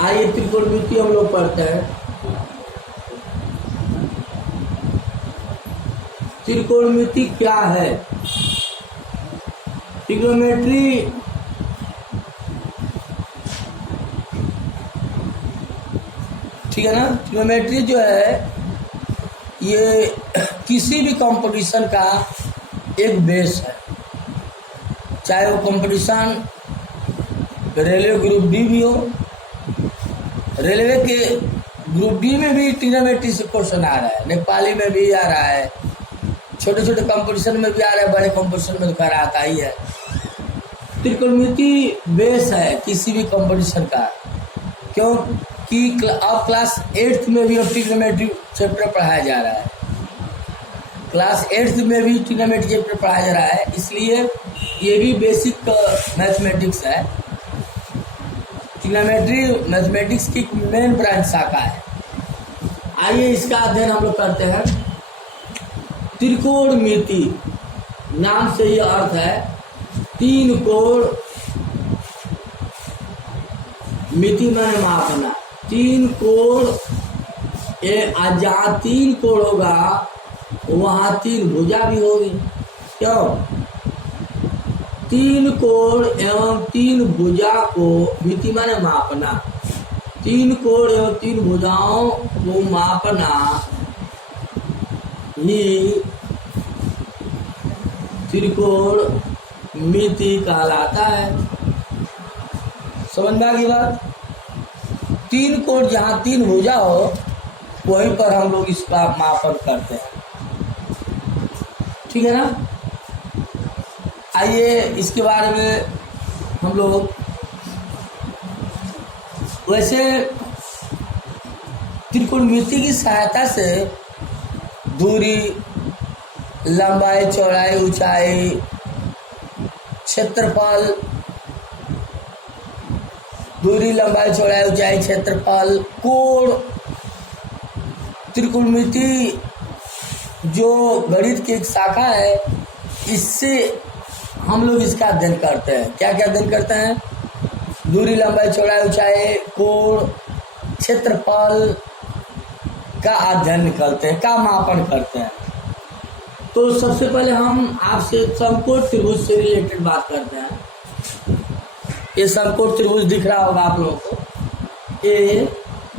आइए त्रिकोणमिति हम लोग पढ़ते हैं। त्रिकोणमिति क्या है? ट्रिग्नोमेट्री ठीक है ना। ट्रिग्नोमेट्री जो है ये किसी भी कंपटीशन का एक बेस है, चाहे वो कंपटीशन रेलवे ग्रुप डी भी हो। रेलवे के ग्रुप डी में भी ट्रिग्नोमेट्री से क्वेश्चन आ रहा है, नेपाली में भी आ रहा है, छोटे छोटे कंपटीशन में भी आ रहा है, बड़े कंपटीशन में तो खैर आता ही है। त्रिकोणमिति बेस है किसी भी कंपटीशन का, क्योंकि अब क्लास 8th में भी अब ट्रिग्नोमेट्री चैप्टर पढ़ाया जा रहा है। क्लास 8th में भी ट्रिग्नोमेट्री चैप्टर पढ़ाया जा रहा है, इसलिए ये भी बेसिक मैथमेटिक्स है। ट्रिग्नोमेट्री मैथमेटिक्स की मेन ब्रांच शाखा है। आइए इसका अध्ययन हम लोग करते हैं। त्रिकोणमिति नाम से यह अर्थ है तीन कोण, मिति माने मापना। तीन कोण, जहाँ तीन कोण होगा वहां तीन भुजा भी होगी। क्यों? तीन कोण एवं तीन भुजा को, मिति माने मापना, तीन कोण एवं तीन भुजाओं को मापना ही त्रिकोणमिति कहलाता है। समझ में आ गई बात? तीन कोण जहाँ तीन भुजा हो वहीं पर हम लोग इसका मापन करते हैं, ठीक है ना। आइए इसके बारे में हम लोग, वैसे त्रिकोणमिति की सहायता से दूरी, लंबाई, चौड़ाई, ऊंचाई, क्षेत्रफल, दूरी, लंबाई, चौड़ाई, ऊंचाई, क्षेत्रफल, कोण, त्रिकोणमिति जो गणित की एक शाखा है, इससे हम लोग इसका अध्ययन करते हैं। क्या क्या अध्ययन करते हैं? दूरी, लंबाई, चौड़ाई, ऊंचाई, कोण, क्षेत्रफल का अध्ययन करते हैं, का मापन करते हैं। तो सबसे पहले हम आपसे समकोण त्रिभुज से रिलेटेड बात करते हैं। ये समकोण त्रिभुज दिख रहा होगा आप लोगों को, ए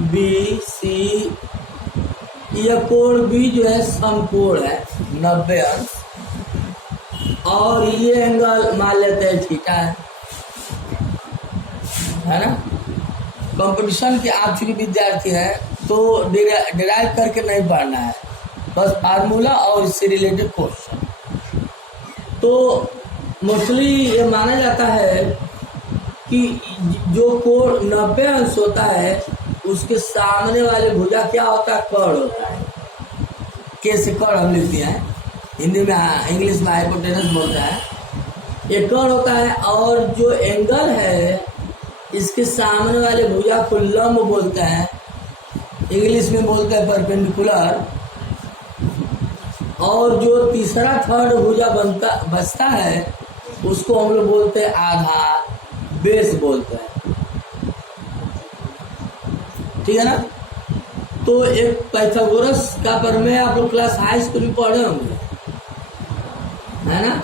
बी सी। यह कोण भी जो है समकोण है, 90 अंश, और ये एंगल मान लेते हैं थीटा है ना। कंपटीशन के आप चूंकि विद्यार्थी हैं तो डिराइव करके नहीं पढ़ना है, बस फार्मूला और इससे रिलेटेड क्वेश्चन। तो मोस्टली ये माना जाता है कि जो कोण 90 अंश होता है उसके सामने वाले भुजा क्या होता है? कर्ण होता है। कैसे कर्ण हम लिखते हैं हिंदी में, इंग्लिश में हाइपोटेनस बोलते हैं, ये कर्ण होता है। और जो एंगल है इसके सामने वाले भुजा को लंब बोलते हैं, इंग्लिश में बोलते हैं परपेंडिकुलर। और जो तीसरा थर्ड भुजा बचता है उसको हम लोग बोलते हैं आधार, बेस बोलते हैं, ठीक है ना। तो एक पाइथागोरस का प्रमेय आप लोग क्लास हाई स्कूल में पढ़े होंगे, है ना।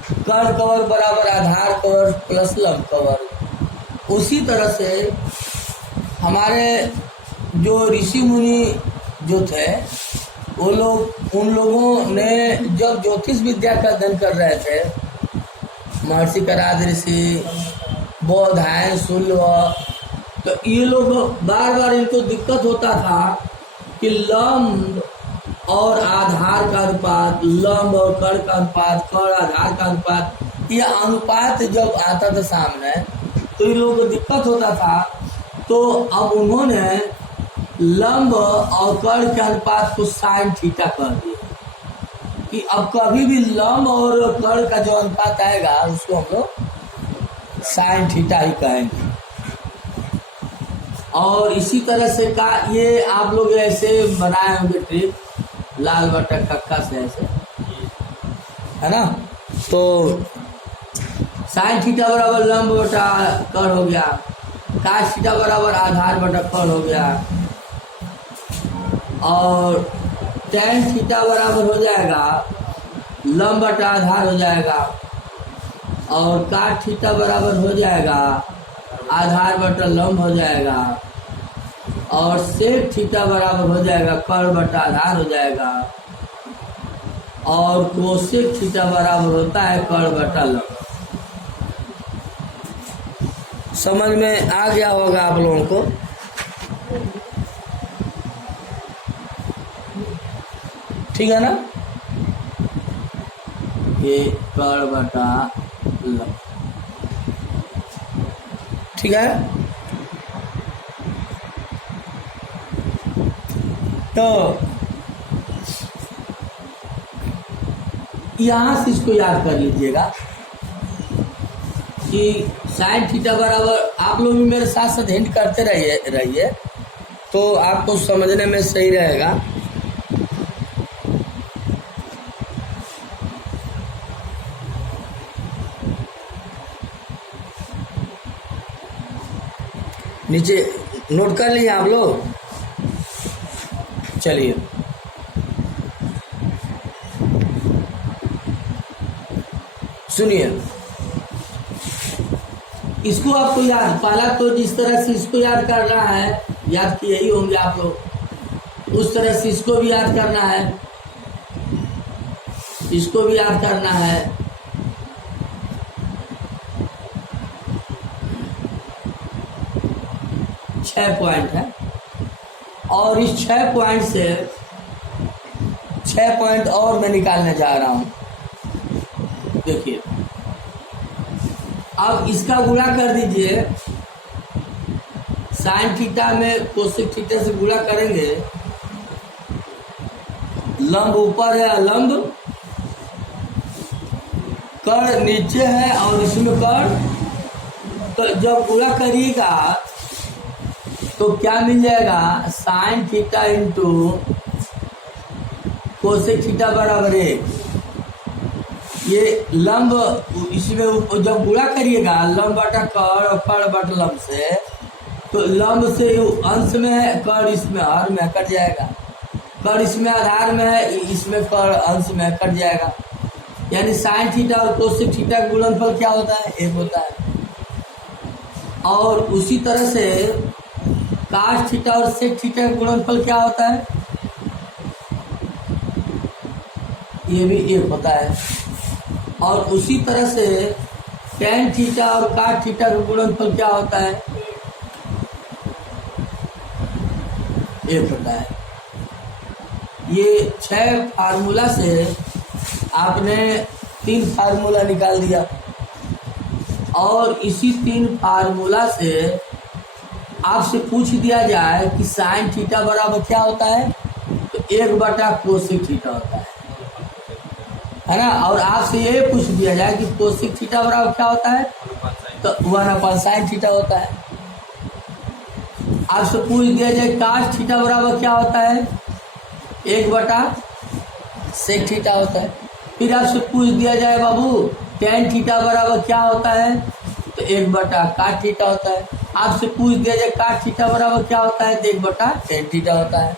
कर्ण कवर बराबर आधार कवर प्लस लंब कवर। उसी तरह से हमारे जो ऋषि मुनि जो थे वो लोग, उन लोगों ने जब ज्योतिष विद्या का अध्ययन कर रहे थे, महर्षि कराद ऋषि, बोधायन, सुल्व, तो ये लोग बार बार इनको दिक्कत होता था कि लंब और आधार का अनुपात, लंब और कर्ण का अनुपात, कर्ण आधार का अनुपात, ये अनुपात जब आता था सामने तो इन लोगों को दिक्कत होता था। तो अब उन्होंने लंब और कर्ण के अनुपात को साइन थीटा कर दिया कि अब कभी भी लंब और कर्ण का जो अनुपात आएगा उसको हम लोग साइन थीटा ही कहेंगे। और इसी तरह से का ये आप लोग ऐसे बनाए होंगे ट्रिक, लाल बटा कक्का से ऐसे, है ना। तो साइन थीटा बराबर लंब बटा कर्ण हो गया, काश थीटा बराबर आधार बटा कर्ण हो गया, और tan थीटा बराबर हो जाएगा लंब बटा आधार हो जाएगा, और काट थीटा बराबर हो जाएगा आधार बटा लंब हो जाएगा, और सेक थीटा बराबर हो जाएगा कर्ण बटा आधार हो जाएगा, और कोसेक थीटा बराबर होता है कर्ण बटा लंब। समझ में आ गया होगा आप लोगों को। ठीक है ना, ये कर्ण बटा लंब। ठीक है, तो यहां से इसको याद कर लीजिएगा कि साइन थीटा बराबर, आप लोग भी मेरे साथ साथ हिंट करते रहिए तो आपको समझने में सही रहेगा। नीचे नोट कर लिए आप लोग, चलिए सुनिए, इसको आपको याद, पहला तो जिस तरह से इसको याद करना है, याद किए ही होंगे आप लोग, उस तरह से इसको भी याद करना है, इसको भी याद करना है। 6 पॉइंट है, और इस 6 पॉइंट से 6 पॉइंट और मैं निकालने जा रहा हूं। देखिए, अब इसका गुणा कर दीजिए, साइन थीटा में कोसेक थीटा से गुणा करेंगे, लंब ऊपर है, लंब कर्ण नीचे है, और इसमें कर्ण, तो जब गुणा करिएगा तो क्या मिल जाएगा, sign theta into cosec theta बराबर 1। ये लंब, इसमें जब गुणा करिएगा लंब बटा कर्ण और कर्ण बटा लंब से, तो लंब से अंश में है, कर्ण इसमें हर में कट जाएगा, कर्ण इसमें आधार में है, इसमें कर्ण अंश में कट जाएगा। यानी साइन थीटा और कोसेक थीटा का गुणनफल क्या होता है, 1 होता है। और उसी तरह से काट थीटा और सेक थीटा का गुणनफल क्या होता है, ये भी 1 होता है। और उसी तरह से tan थीटा और काट थीटा का गुणनफल क्या होता है, 1 होता है। ये 6 फार्मूला से आपने 3 फार्मूला निकाल दिया, और इसी 3 फार्मूला से आपसे पूछ दिया जाए कि साइन थीटा बराबर क्या होता है, तो 1 बटा कोसेक थीटा होता है ना। और आपसे ये पूछ दिया जाए कि कोसेक थीटा बराबर क्या होता है, तो 1 साइन थीटा होता है। आपसे पूछ दिया जाए काट थीटा बराबर क्या होता है, 1 बटा सेक थीटा होता है। फिर आपसे पूछ दिया जाए बाबू tan थीटा बराबर क्या होता है, तो 1 बटा काट थीटा होता है। आपसे पूछ दिया जाए काट थीटा बराबर क्या होता है, तो 1 बटा tan थीटा होता है।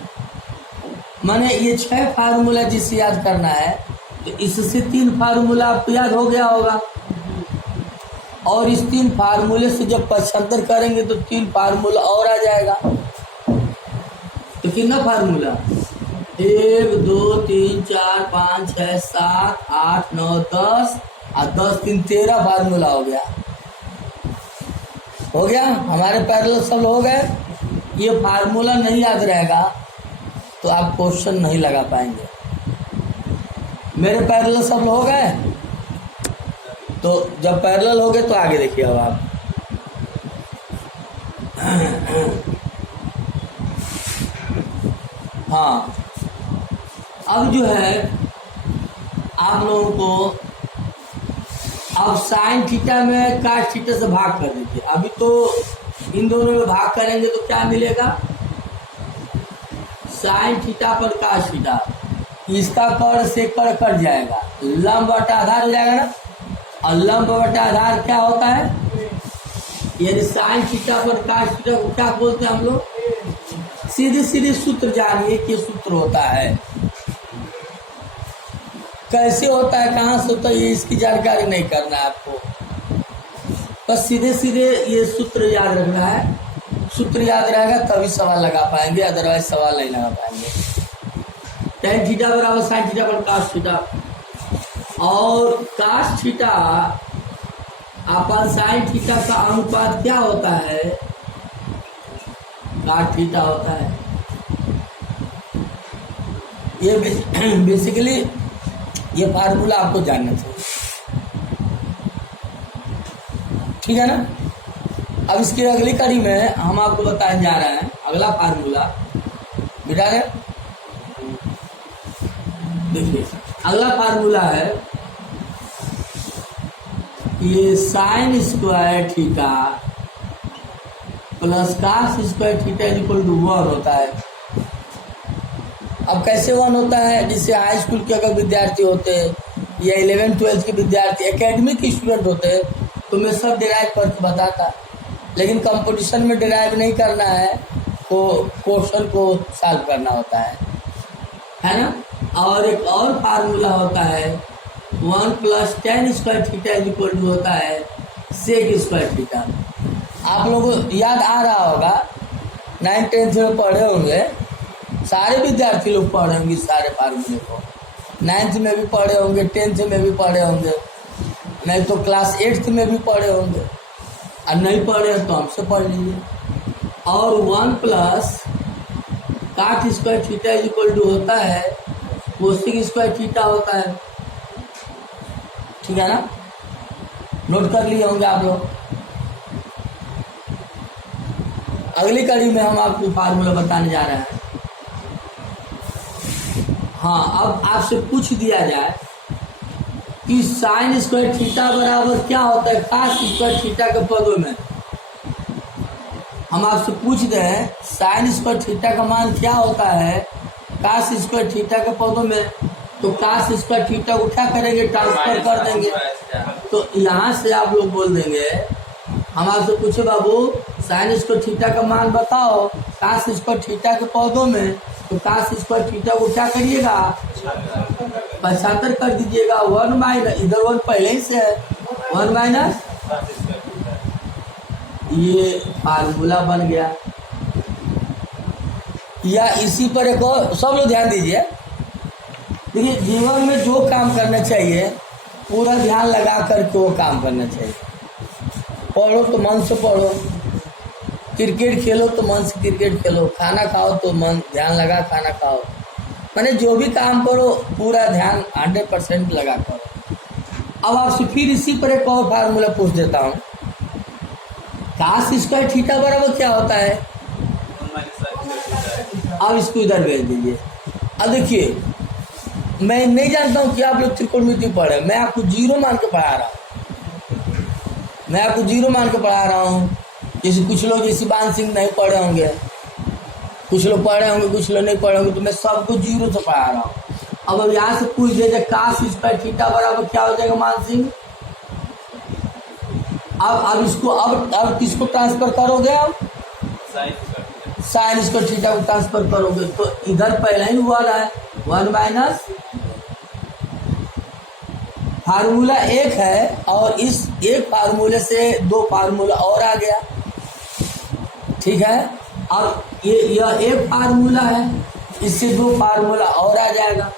माने ये 6 फार्मूला जिससे याद करना है, तो इससे 3 फार्मूला आपको याद हो गया होगा, और इस 3 फार्मूले से जब पक्षांतर करेंगे तो 3 फार्मूला और आ जाएगा। तो कितना फार्मूला, 1 2 3 4 5 6 7 8 9 10 और 10 3 13 फार्मूला हो गया। हमारे पैरेलल सब हो गए। ये फार्मूला नहीं याद रहेगा तो आप क्वेश्चन नहीं लगा पाएंगे। मेरे पैरेलल सब हो गए, तो जब पैरेलल हो गए तो आगे देखिए। अब आप हाँ, अब जो है आप लोगों को, अब साइन थीटा में काट थीटा से भाग कर दीजिए। अभी तो इन दोनों में भाग करेंगे तो क्या मिलेगा, साइन थीटा पर काट थीटा, इसका कर्ण से कर्ण कट जाएगा, लंब बटा आधार हो जाएगा ना। और लंब बटा आधार क्या होता है, यानी साइन थीटा पर कास थीटा को क्या बोलते हैं हम लोग? सीधे सीधे सूत्र जानिए कि सूत्र होता है, कैसे होता है, कहाँ से होता है, ये इसकी जानकारी नहीं करना है आपको, बस सीधे सीधे ये सूत्र याद रखना है। सूत्र याद रहेगा तभी सवाल लगा पाएंगे, अदरवाइज सवाल नहीं लगा पाएंगे। tan थीटा बराबर साइन थीटा पर कास थीटा, और कास थीटा अपन साइन थीटा का अनुपात क्या होता है? काट थीटा होता है। ये बेसिकली ये फार्मूला आपको जानना चाहिए, ठीक है ना। अब इसकी अगली कड़ी में हम आपको बताने जा रहे हैं अगला फार्मूला। बिठा रहे, देखिए अगला फार्मूला है ये sine square theta plus cos square theta equal to 1 होता है। अब कैसे 1 होता है? जिससे हाई स्कूल के अगर विद्यार्थी होते या 11th-12th के विद्यार्थी एकेडमिक स्टूडेंट होते तो मैं सब डिराइव करके बताता, लेकिन कंपटीशन में डिराइव नहीं करना है, तो क्वेश्चन को सॉल्व करना होता है ना। और एक और फार्मूला होता है 1 plus tan square theta equal to होता है सेक स्क्वायर थीटा। आप लोगों को याद आ रहा होगा, 9th-10th में पढ़े होंगे, सारे विद्यार्थी लोग पढ़े होंगे सारे फार्मूले को, 9th में भी पढ़े होंगे, 10th में भी पढ़े होंगे, नहीं तो क्लास 8th में भी पढ़े होंगे, और नहीं पढ़े तो हमसे पढ़ लीजिए। और 1 प्लस काट स्क्वायर थीटा इक्वल टू होता है कोसेक स्क्वायर थीटा होता है, ठीक है ना। नोट कर लिए होंगे आप लोग। अगली कड़ी में हम आपको फार्मूला बताने जा रहे हैं। हाँ, अब आपसे पूछ दिया जाए कि साइन स्क्वायर थीटा बराबर क्या होता है कास स्क्वायर थीटा के पदों में। हम आपसे पूछ दें साइन स्क्वायर थीटा का मान क्या होता है कास स्क्वायर थीटा के पदों में, तो कास स्क्वायर थीटा को क्या करेंगे? ट्रांसफर कर देंगे। तो यहाँ से आप लोग बोल देंगे, हम आपसे पूछे बाबू साइन स्क्वायर थीटा का मान बताओ कास स्क्वायर थीटा के पदों में, तो कास स्क्वायर थीटा को क्या करिएगा? 75 कर दीजिएगा। 1 माइनस, इधर 1 पहले ही से है, 1 माइनस, ये फार्मूला बन गया। या इसी पर एक और, सब लोग ध्यान दीजिए। देखिए जीवन में जो काम करना चाहिए पूरा ध्यान लगा करके वो काम करना चाहिए। पढ़ो तो मन से पढ़ो, क्रिकेट खेलो तो मन से क्रिकेट खेलो, खाना खाओ तो मन ध्यान लगा खाना खाओ, मैंने जो भी काम करो पूरा ध्यान 100% लगा करो। अब आपसे फिर इसी पर एक और फार्मूला पूछ देता हूँ, कास स्क्वायर थीटा बराबर क्या होता है? अब इसको इधर भेज दीजिए। अब देखिए मैं नहीं जानता हूँ कि आप लोग त्रिकोणमिति पढ़े, मैं आपको 0 मान के पढ़ा रहा हूँ, मैं आपको 0 मान के पढ़ा रहा हूँ। जैसे कुछ लोग जैसे बान सिंह नहीं पढ़े होंगे, कुछ लोग पढ़े होंगे, कुछ लोग नहीं पढ़े होंगे, तो मैं सबको 0 से पढ़ा रहा हूँ। अब यहाँ से पूछ दे कास स्क्वायर थीटा बराबर क्या हो जाएगा मान सिंह? अब इसको अब किसको ट्रांसफर करोगे? आप साइन स्क्वायर थीटा को ट्रांसफर करोगे, तो इधर पहले ही हुआ रहा है 1 माइनस, फार्मूला एक है और इस एक फार्मूले से 2 फार्मूला और आ गया, ठीक है। अब यह एक फार्मूला है, इससे 2 फार्मूला और आ जाएगा।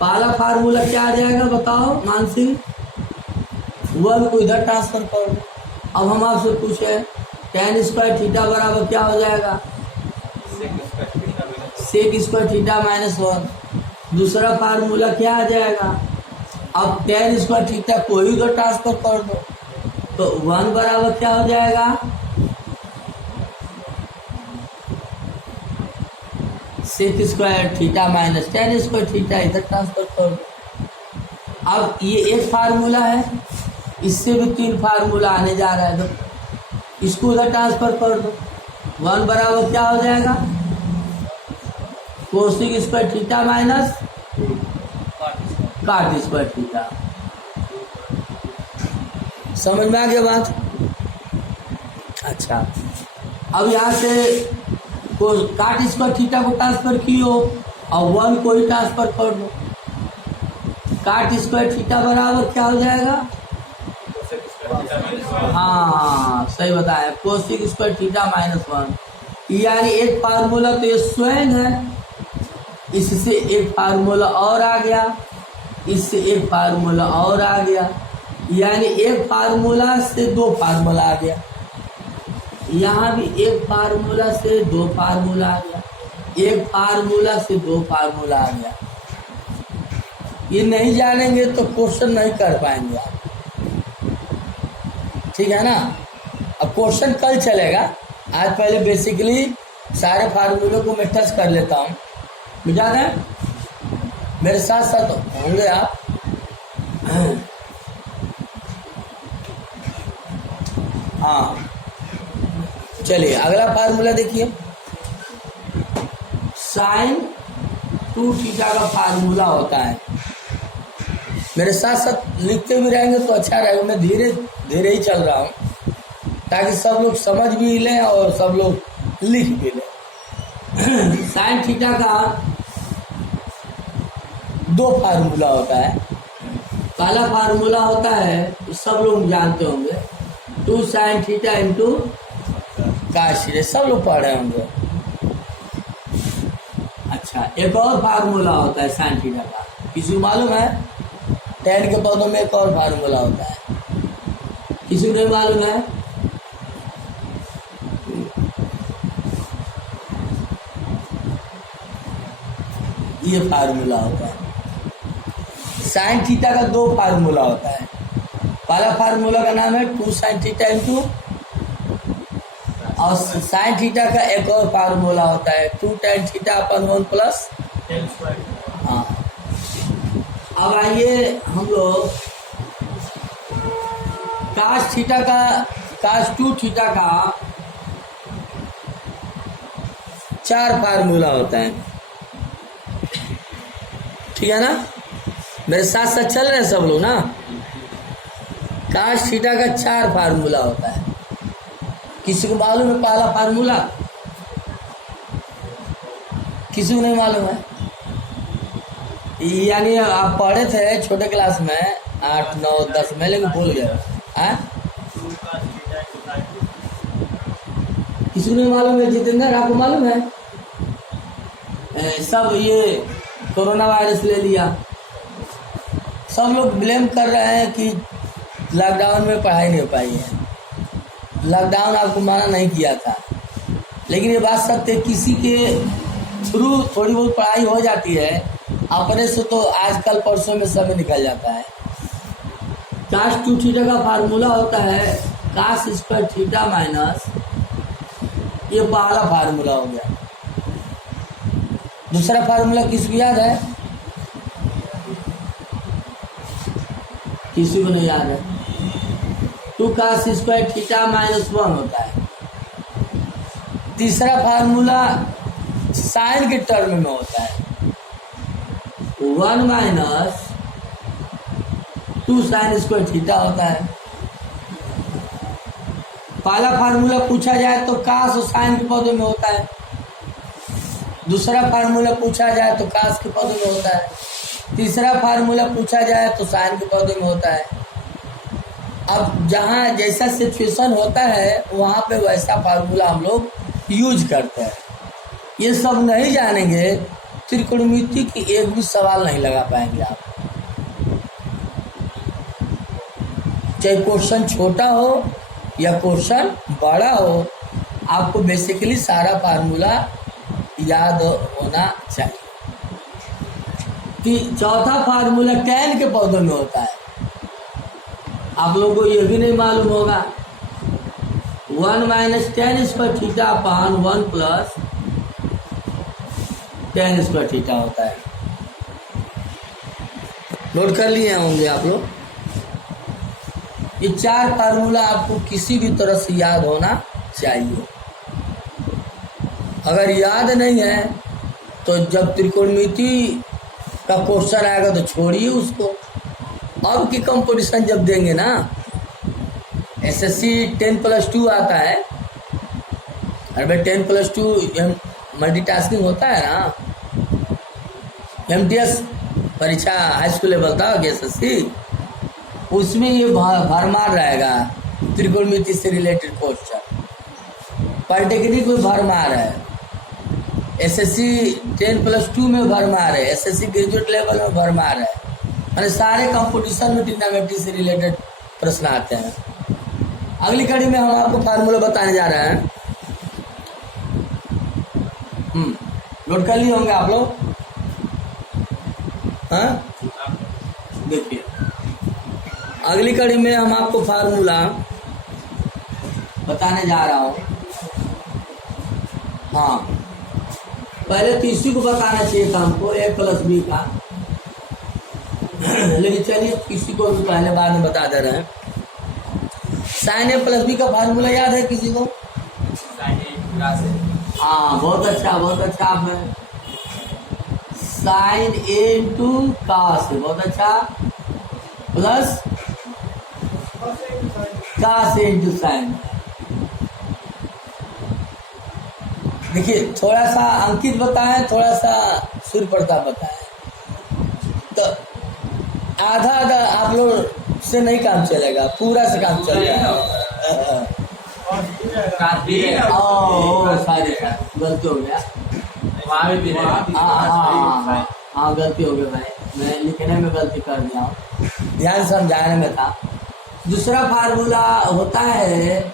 पहला फार्मूला क्या आ जाएगा बताओ मानसिंह? 1 को इधर ट्रांसफर करो। अब हम आपसे पूछे tan स्क्वायर थीटा बराबर क्या हो जाएगा? Sec square theta minus 1। दूसरा फार्मूला क्या आ जाएगा? अब tan स्क्वायर थीटा को ही उधर ट्रांसफर कर दो, तो 1 बराबर क्या हो जाएगा? Sec square theta minus tan square theta, इधर ट्रांसफर कर दो। अब ये एक फार्मूला है, इससे भी 3 फार्मूला आने जा रहा है, तो इसको उधर ट्रांसफर कर दो। 1 बराबर क्या हो जाएगा? कोसेक स्क्वायर थीटा माइनस काट स्क्वायर थीटा। समझ में आ गया बात? अच्छा, अब यहाँ से को काट स्क्वायर थीटा को ट्रांसफर कियो और 1 को ही ट्रांसफर कर दो। काट स्क्वायर थीटा बराबर क्या हो जाएगा? हाँ सही बताया, कोसेक स्क्वायर थीटा -1। यानी एक फार्मूला तो ये स्वयं है, इससे एक फार्मूला और आ गया, इससे एक फार्मूला और आ गया, यानी एक फार्मूला से 2 फार्मूला आ गया। यहाँ भी एक फार्मूला से 2 फार्मूला आ गया, एक फार्मूला से 2 फार्मूला आ गया। ये नहीं जानेंगे तो क्वेश्चन नहीं कर पाएंगे आप, ठीक है ना। अब क्वेश्चन कल चलेगा, आज पहले बेसिकली सारे फार्मूलों को मैं टच कर लेता हूँ। बुझा दें, मेरे साथ साथ होंगे आप। हाँ चलिए अगला फार्मूला देखिए, साइन 2 थीटा का फार्मूला होता है। मेरे साथ साथ लिखते भी रहेंगे तो अच्छा रहेगा। मैं धीरे धीरे ही चल रहा हूँ ताकि सब लोग समझ भी लें और सब लोग लिख भी लें। साइन थीटा का 2 फार्मूला होता है। पहला फार्मूला होता है तो सब लोग जानते होंगे, 2 साइन थीटा इंटू काश, सब लोग पढ़ रहे होंगे। अच्छा, एक और फार्मूला होता है साइन थीटा का, किसी को मालूम है? tan के पदों में एक और फार्मूला होता है, किसी को नहीं मालूम है? ये फार्मूला होता है। साइन थीटा का 2 फार्मूला होता है। पहला फार्मूला का नाम है 2 साइन थीटा इंटू, और साइन थीटा का एक और फार्मूला होता है 2 tan थीटा अपन 1 प्लस। हाँ, अब आइए हम लोग काश थीटा का, काश 2 थीटा का 4 फार्मूला होता है, ठीक है ना। मेरे साथ साथ चल रहे हैं सब लोग ना। काश थीटा का 4 फार्मूला होता है। किसी को मालूम है पहला फार्मूला? किसी को नहीं मालूम है? यानी आप पढ़े थे छोटे क्लास में 8, 9, 10 में, लेकिन भूल गए। किसी को नहीं मालूम है? जितेंद्र आपको मालूम है? सब ये कोरोना वायरस ले लिया, सब लोग ब्लेम कर रहे हैं कि लॉकडाउन में पढ़ाई नहीं हो पाई है। लॉकडाउन आपको माना नहीं किया था, लेकिन ये बात सत्य है, किसी के थ्रू थोड़ी बहुत पढ़ाई हो जाती है, अपने से तो आजकल परसों में समय निकल जाता है। काश 2 थीटा का फार्मूला होता है काश स्क्वायर थीटा माइनस, ये पहला फार्मूला हो गया। दूसरा फार्मूला किसको याद है? किसी को नहीं याद है? 2 काश स्क्वायर थीटा -1 होता है। तीसरा फार्मूला साइन के टर्म में होता है, 1 माइनस 2 साइन स्क्वायर थीटा होता है। पहला फार्मूला पूछा जाए तो काश और साइन के पदों में होता है। दूसरा फार्मूला पूछा जाए तो काश के पदों में होता है। तीसरा फार्मूला पूछा जाए तो साइन के पदों में होता है। अब जहाँ जैसा सिचुएशन होता है वहाँ पे वैसा फार्मूला हम लोग यूज करते हैं। ये सब नहीं जानेंगे, त्रिकोणमिति की एक भी सवाल नहीं लगा पाएंगे आप। चाहे क्वेश्चन छोटा हो या क्वेश्चन बड़ा हो, आपको बेसिकली सारा फार्मूला याद होना चाहिए। कि चौथा फार्मूला tan के पदों में होता है। आप लोगों को ये भी नहीं मालूम होगा, 1 minus tan square theta upon 1 plus tan square theta होता है। नोट कर लिए होंगे आप लोग। ये 4 फार्मूला आपको किसी भी तरह से याद होना चाहिए। अगर याद नहीं है तो जब त्रिकोणमिति का क्वेश्चन आएगा तो छोड़िए उसको। अब की कंपटीशन जब देंगे ना, एसएससी 10+2 आता है, अरे भाई 10+2 मल्टीटास्किंग होता है ना। MTS परीक्षा हाई स्कूल लेवल था SSC, उसमें ये भरमार रहेगा, त्रिकोणमिति से रिलेटेड क्वेश्चन। पॉलिटेक्निक में भरमार है, SSC 10+2 में भरमार है, SSC ग्रेजुएट लेवल में भरमार है, यानी सारे कंपटीशन में ट्रिग्नोमेट्री से रिलेटेड प्रश्न आते हैं। अगली कड़ी में हम आपको फार्मूला बताने जा रहे हैं। नोट कर लिए होंगे आप लोग? हाँ, देखिए अगली कड़ी में हम आपको फार्मूला बताने जा रहा हूं। हाँ, पहले तो इसी को बताना चाहिए था हमको A+B का, लेकिन चलिए किसी को भी पहले बाद में बता दे रहे हैं। sin A+B का फार्मूला याद है किसी को? हाँ, बहुत अच्छा आप है। sin A × cos, बहुत अच्छा, प्लस cos A × sin। देखिए थोड़ा सा अंकित बताएं, थोड़ा सा सूर्य प्रताप बताएं, तो आधा आप लोग से नहीं काम चलेगा, पूरा से काम चलेगा। सारे गलती हो गया, हाँ गलती हो गई भाई, मैं लिखने में गलती कर दिया हूँ, ध्यान समझाने में था। दूसरा फार्मूला होता है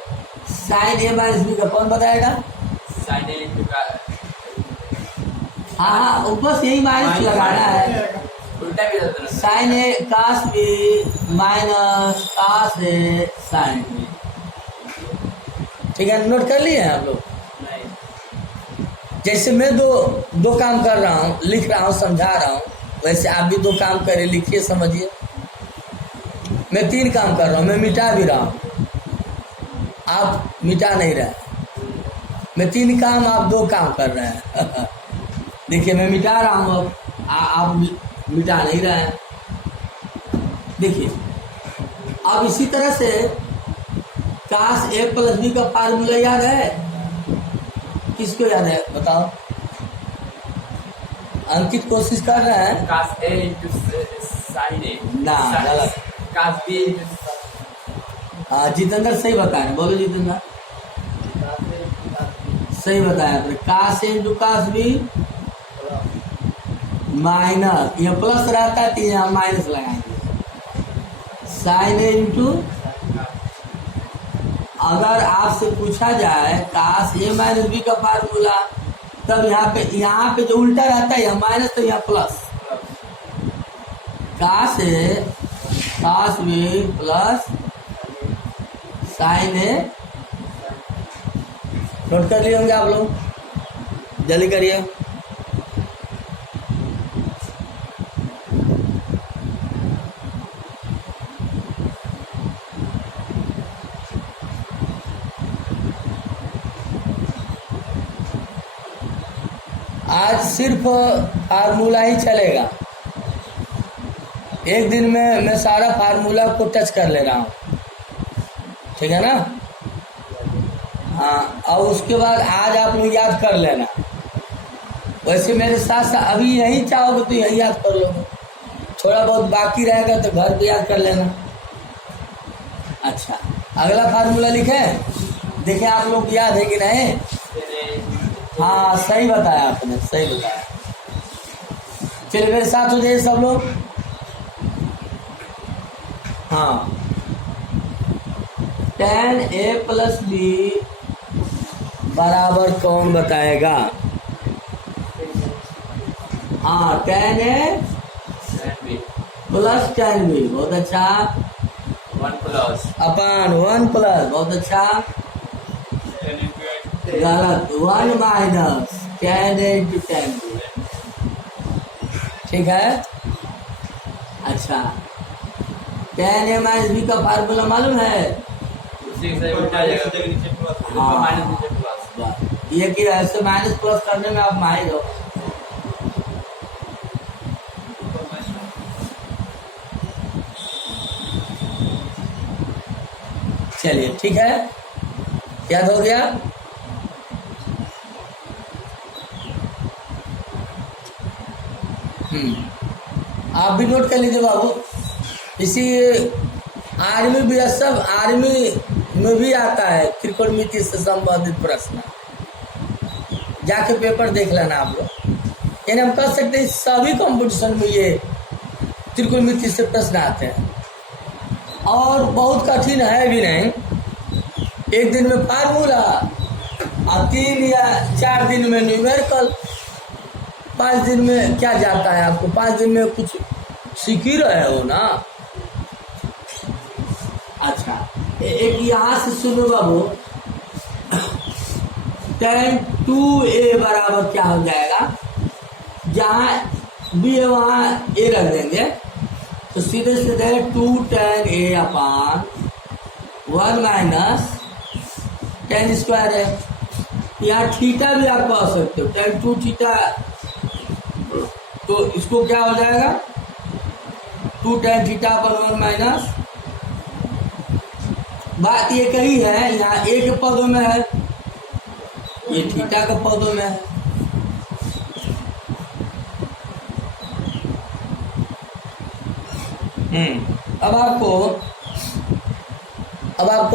sin A-B का, कौन बताएगा? हाँ, बस यही माइनस लगाना है, उल्टा भी sin A cos B minus cos A sin B। ठीक है, नोट कर लिए हैं आप लोग? जैसे मैं दो काम कर रहा हूँ, लिख रहा हूँ, समझा रहा हूँ, वैसे आप भी 2 काम करें, लिखिए, समझिए। मैं 3 काम कर रहा हूँ, मैं मिटा भी रहा हूँ, आप मिटा नहीं रहे। मैं 3 काम, आप 2 काम कर रहे हैं। देखिए मैं मिटा रहा हूँ, अब आप मिटा नहीं रहे हैं। देखिए अब इसी तरह से cos A+B का फार्मूला याद है? किसको याद है बताओ? अंकित कोशिश कर रहे हैं। cos A × sin A ना, गलत। cos B हाँ, जितेंद्र सही बताया, बोलो जितेंद्र, सही बताया आपने। cos A × cos B minus, यह प्लस रहता है तो यहाँ माइनस लगाएंगे, sin A × अगर आपसे पूछा जाए cos A - B का फार्मूला, तब यहाँ पे जो उल्टा रहता है, यहाँ माइनस तो यहाँ plus, cos A cos B plus sin A। Note कर लिए होंगे आप लोग? जल्दी करिए। आज सिर्फ फार्मूला ही चलेगा, एक दिन में मैं सारा फार्मूला को टच कर ले रहा हूँ, ठीक है ना? हाँ, और उसके बाद आज आप लोग याद कर लेना। वैसे मेरे साथ साथ अभी यही चाहोगे तो यही याद कर लोगे, थोड़ा बहुत बाकी रहेगा तो घर पे याद कर लेना। अच्छा, अगला फार्मूला लिखे, देखें आप लोग याद है कि नहीं? हाँ, सही बताया आपने, सही बताया। चलिए मेरे साथ हो जाइए सब लोग। हाँ, tan A+B बराबर कौन बताएगा? हाँ, tan A plus tan B, बहुत अच्छा। 1+1 प्लस, बहुत अच्छा। गलत, 1 minus tan A × tan B, ठीक है? अच्छा, tan A - B का फार्मूला मालूम है? हाँ, ये कि ऐसे माइनस प्लस करने में आप माहिर हो। चलिए ठीक है, याद हो गया? आप भी नोट कर लीजिए बाबू। इसी आर्मी बीएसएफ आर्मी में भी आता है त्रिकोणमिति से संबंधित प्रश्न, जाके पेपर देख लेना आप लोग। यानी हम कह सकते हैं सभी कंपटीशन में ये त्रिकोणमिति से प्रश्न आते हैं और बहुत कठिन है भी नहीं। एक दिन में फार्मूला और 3 या 4 दिन में न्यूमेरिकल। 5 दिन में क्या जाता है आपको? 5 दिन में कुछ सीख ही रहे हो ना। अच्छा, एक यहाँ से सुनो बाबू। tan 2a बराबर क्या हो जाएगा? जहाँ b है वहाँ a रख देंगे तो सीधे सीधे 2 tan a upon 1 minus tan square है। यहाँ थीटा भी आप कह सकते हो, tan 2 थीटा, तो इसको क्या हो जाएगा? 2 tan थीटा अपन 1 माइनस। बात ये कही है, यहाँ a के पदों में है, ये थीटा के पदों में है। अब आपको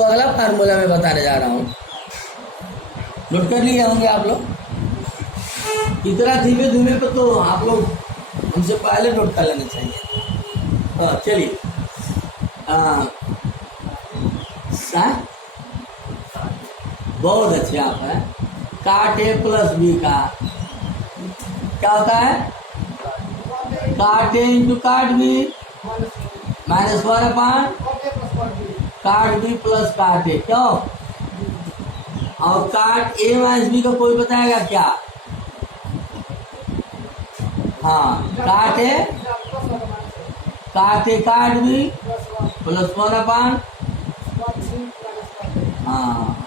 अगला फार्मूला में बताने जा रहा हूँ। नोट कर लिए होंगे आप लोग। इतना धीमे धीमे पे तो आप लोग हमसे पहले नोट कर लेना चाहिए। हाँ चलिए, बहुत अच्छे आप हैं। काट ए प्लस बी का क्या होता है? काट ए इंटू काट बी माइनस 1 अपान काट बी प्लस काट ए। क्यों? और काट ए माइनस बी का कोई बताएगा क्या? हाँ, काट ए काट बी प्लस 1 अपान, हाँ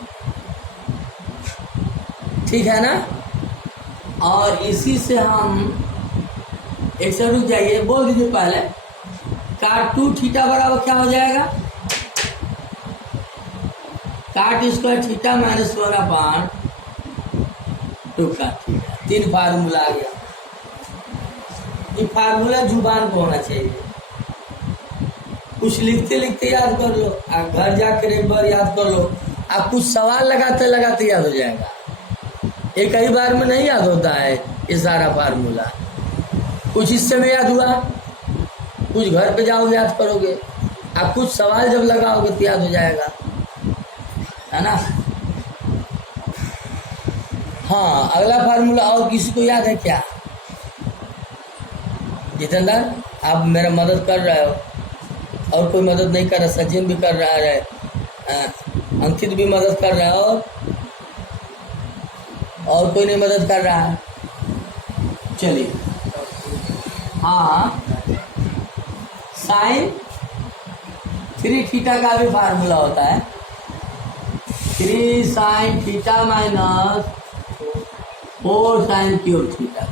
ठीक है ना। और इसी से हम एक से रुक जाइए, बोल दीजिए पहले। काट 2 थीटा बराबर क्या हो जाएगा? काट स्क्वायर थीटा माइनस 1 अपान 2 का थीटा। 3 फार्मूला आ गया। ये फार्मूला जुबान को होना चाहिए, कुछ लिखते लिखते याद कर लो, आप घर जाकर एक बार याद कर लो। आप कुछ सवाल लगाते लगाते याद हो जाएगा। एक ही बार में नहीं याद होता है ये सारा फार्मूला। कुछ हिस्से में याद हुआ, कुछ घर पे जाओगे याद करोगे, आप कुछ सवाल जब लगाओगे तो याद हो जाएगा, है ना। हाँ, अगला फार्मूला और किसी को याद है क्या? जितेंद्र, आप मेरा मदद कर रहे हो, और कोई मदद नहीं कर रहा? सचिन भी कर रहा है, अंकित भी मदद कर रहा है, और कोई नहीं मदद कर रहा है। चलिए, हाँ, साइन 3 थीटा का भी फार्मूला होता है। 3 sine theta minus 4 sine cube theta.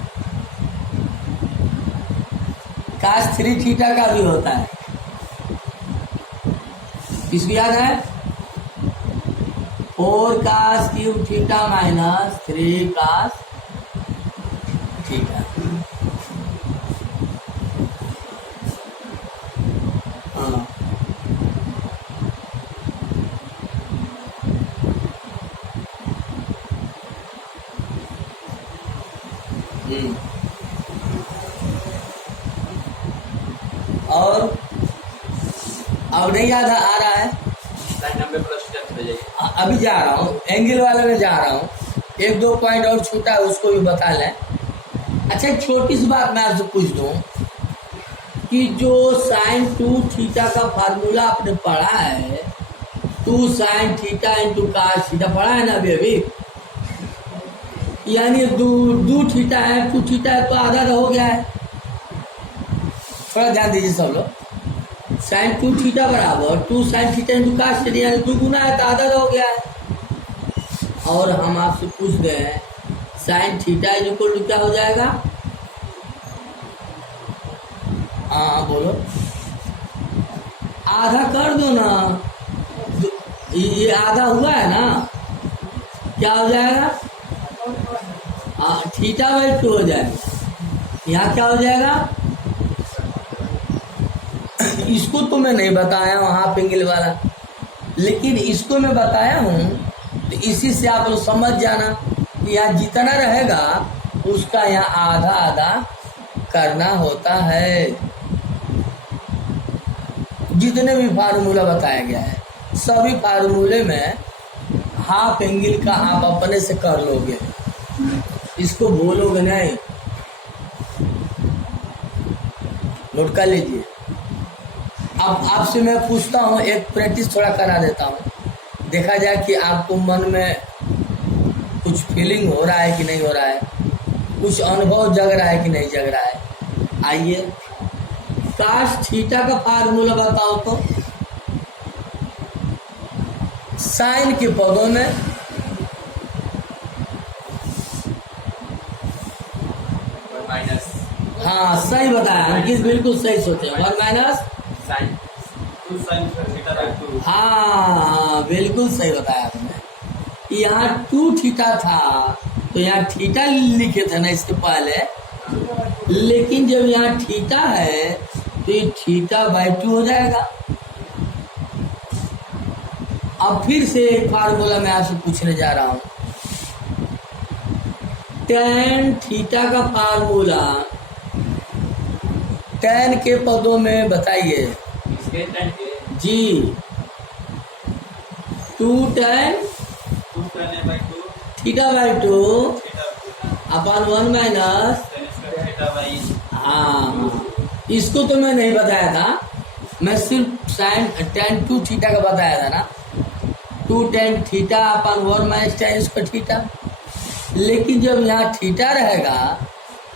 काश 3 थीटा का भी होता है। किसको याद है? 4 cos cube theta minus 3 cos theta. हाँ, और अब नहीं याद आ रहा है? अभी जा रहा हूँ, एंगल वाले में जा रहा हूँ। 1-2 पॉइंट और छूटा है, उसको भी बता लें। अच्छा, एक छोटी सी बात मैं आपसे पूछ दूँ कि जो साइन 2 थीटा का फार्मूला आपने पढ़ा है, 2 sine theta into cos theta पढ़ा है ना अभी? यानी 2 थीटा है, 2 थीटा है तो आधा हो गया है। थोड़ा ध्यान दीजिए सब लोग। साइन 2 थीटा बराबर 2 sine theta into cos theta, यानी 2 गुना है तो आधा हो गया है। और हम आपसे पूछ रहे हैं साइन थीटा इक्वल टू क्या हो जाएगा? हाँ बोलो, आधा कर दो ना। ये आधा हुआ है ना, क्या हो जाएगा? हाँ, थीटा बाई 2 हो जाएगा। यहाँ क्या हो जाएगा? इसको तो मैं नहीं बताया हूँ हाफ एंगल वाला, लेकिन इसको मैं बताया हूँ, तो इसी से आप लोग समझ जाना कि यहाँ जितना रहेगा उसका यहाँ आधा आधा करना होता है। जितने भी फार्मूला बताया गया है सभी फार्मूले में हाफ एंगल का आप अपने से कर लोगे, इसको बोलोगे नहीं। नोट कर लीजिए। अब आपसे मैं पूछता हूँ, एक प्रैक्टिस थोड़ा करा देता हूँ, देखा जाए कि आपको मन में कुछ फीलिंग हो रहा है कि नहीं हो रहा है, कुछ अनुभव जग रहा है कि नहीं जग रहा है। आइए, काश थीटा का फार्मूला बताओ तो। साइन के पदों में माइनस हाँ सही बताया अंकित, बिल्कुल सही सोचे। 1 माइनस साइन 2 साइन थीटा बाई 2। हाँ बिल्कुल सही बताया आपने। यहाँ 2 थीटा था तो यहाँ थीटा लिखे थे ना इसके पहले, लेकिन जब यहाँ थीटा है तो ये थीटा बाई 2 हो जाएगा। अब फिर से एक फार्मूला मैं आपसे पूछने जा रहा हूँ। tan थीटा का फार्मूला tan के पदों में बताइए इसके tan के जी। 2 tan 2 tan by 2 theta by 2 theta upon 1 minus tan square theta by. हाँ, इसको तो मैं नहीं बताया था, मैं सिर्फ साइन tan 2 थीटा का बताया था ना। 2 tan थीटा अपन 1 माइनस tan स्क्वायर थीटा, लेकिन जब यहाँ थीटा रहेगा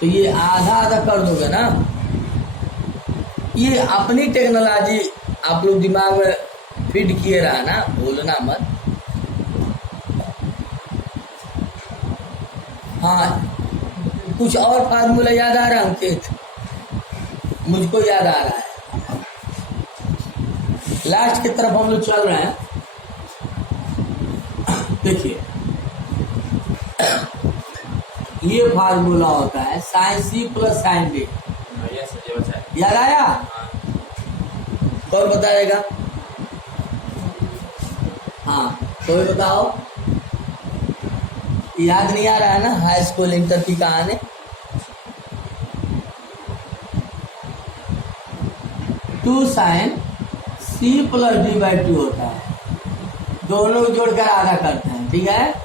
तो ये आधा आधा कर दोगे ना। ये अपनी टेक्नोलॉजी आप लोग दिमाग में फिट किए रहा ना, भूलना मत। हाँ, कुछ और फार्मूला याद आ रहा है अंकित? मुझको याद आ रहा है। लास्ट की तरफ हम लोग चल रहे हैं। देखिए, ये फार्मूला होता है sine C plus sine D. याद आया? कौन बताएगा? हाँ, कोई बताओ। याद नहीं आ रहा है ना हाई स्कूल इंटर की कहानी? Two sine C plus D by 2 होता है, दोनों जोड़कर आधा करते हैं, ठीक है।